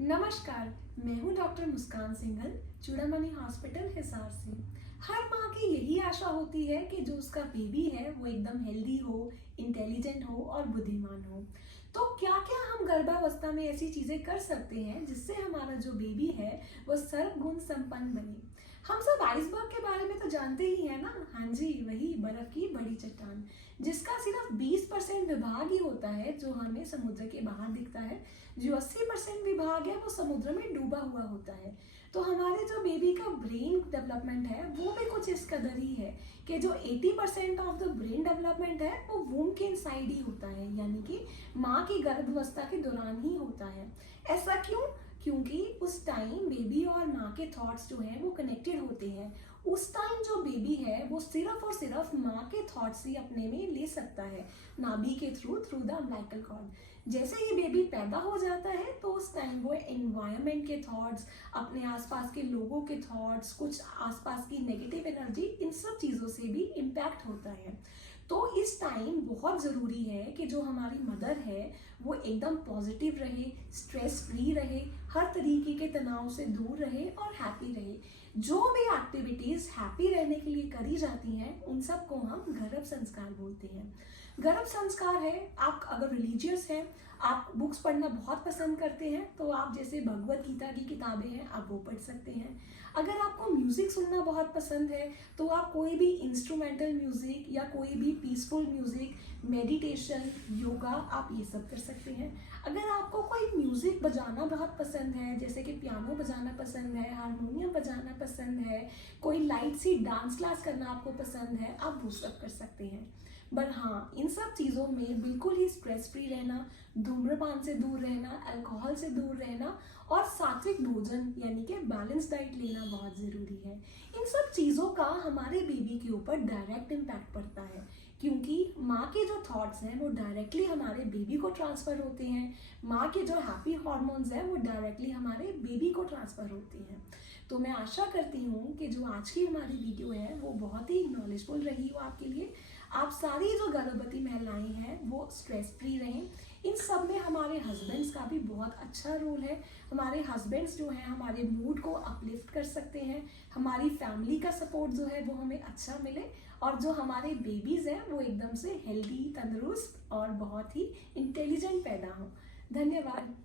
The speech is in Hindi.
नमस्कार, मैं हूँ डॉक्टर मुस्कान सिंघल, चूड़ामणि हॉस्पिटल हिसार से। हर माँ की यही आशा होती है कि जो उसका बेबी है वो एकदम हेल्दी हो, इंटेलिजेंट हो और बुद्धिमान हो। तो क्या-क्या हम गर्भावस्था में ऐसी चीजें कर सकते हैं जिससे हमारा जो बेबी है वो सर्वगुण संपन्न बने। हम सब आइसबर्ग के बारे में तो जानते ही हैं ना। हाँ जी, वही बर्फ की बड़ी चट्टान जिसका सिर्फ 20% विभाग ही होता है जो हमें समुद्र के बाहर दिखता है। जो 80% विभाग है वो समुद्र में डूबा हुआ होता है। तो हमारे जो बेबी का ब्रेन डेवलपमेंट है वो भी कुछ इस कदर ही है कि जो 80% ऑफ द ब्रेन डेवलपमेंट है वो वूम के इनसाइड ही होता है, यानी कि माँ की गर्भावस्था के दौरान ही होता है। ऐसा क्यों? क्योंकि उस टाइम बेबी और माँ के थॉट्स जो हैं वो कनेक्टेड होते हैं। उस टाइम जो बेबी है वो सिर्फ और सिर्फ माँ के थॉट्स ही अपने में ले सकता है, नाभि के थ्रू द अम्बिलिकल कॉर्ड। जैसे ही बेबी पैदा हो जाता है तो उस टाइम वो एनवायरनमेंट के थॉट्स, अपने आसपास के लोगों के थॉट्स, कुछ आसपास की नेगेटिव एनर्जी, इन सब चीज़ों से भी इम्पैक्ट होता है। तो इस टाइम बहुत ज़रूरी है कि जो हमारी मदर है वो एकदम पॉजिटिव रहे, स्ट्रेस फ्री रहे, हर तरीके के तनाव से दूर रहे और हैप्पी रहे। जो भी एक्टिविटीज़ हैप्पी रहने के लिए करी जाती हैं उन सब को हम गर्भ संस्कार बोलते हैं। गर्भ संस्कार है, आप अगर रिलीजियस हैं, आप बुक्स पढ़ना बहुत पसंद करते हैं तो आप जैसे भगवत गीता की किताबें हैं आप वो पढ़ सकते हैं। अगर आपको म्यूज़िक सुनना बहुत पसंद है तो आप कोई भी इंस्ट्रूमेंटल म्यूज़िक या कोई भी पीसफुल म्यूज़िक, मेडिटेशन, योगा, आप ये सब कर सकते हैं। अगर आपको कोई म्यूज़िक बजाना बहुत पसंद है, जैसे कि पियानो बजाना पसंद है, हारमोनियम बजाना पसंद है, कोई लाइट सी डांस क्लास करना आपको पसंद है, आप वो सब कर सकते हैं। बट हाँ, इन सब चीज़ों में बिल्कुल ही स्ट्रेस फ्री रहना, धूम्रपान से दूर रहना, अल्कोहल से दूर रहना और सात्विक भोजन यानी कि बैलेंस डाइट लेना बहुत ज़रूरी है। इन सब चीज़ों का हमारे बेबी के ऊपर डायरेक्ट इम्पैक्ट पड़ता है, क्योंकि माँ के जो थॉट्स हैं वो डायरेक्टली हमारे बेबी को ट्रांसफ़र होते हैं। माँ के जो हैप्पी हॉर्मोन्स हैं वो डायरेक्टली हमारे बेबी को ट्रांसफ़र होते हैं। तो मैं आशा करती हूँ कि जो आज की हमारी वीडियो है वो बहुत ही नॉलेजफुल रही हो आपके लिए। आप सारी जो गर्भवती महिलाएं हैं वो स्ट्रेस फ्री रहें। इन सब में हमारे हस्बैंड्स का भी बहुत अच्छा रोल है। हमारे हस्बैंड्स जो हैं हमारे मूड को अपलिफ्ट कर सकते हैं, हमारी फैमिली का सपोर्ट जो है वो हमें अच्छा मिले और जो हमारे बेबीज़ हैं वो एकदम से हेल्दी, तंदुरुस्त और बहुत ही इंटेलिजेंट पैदा हों। धन्यवाद।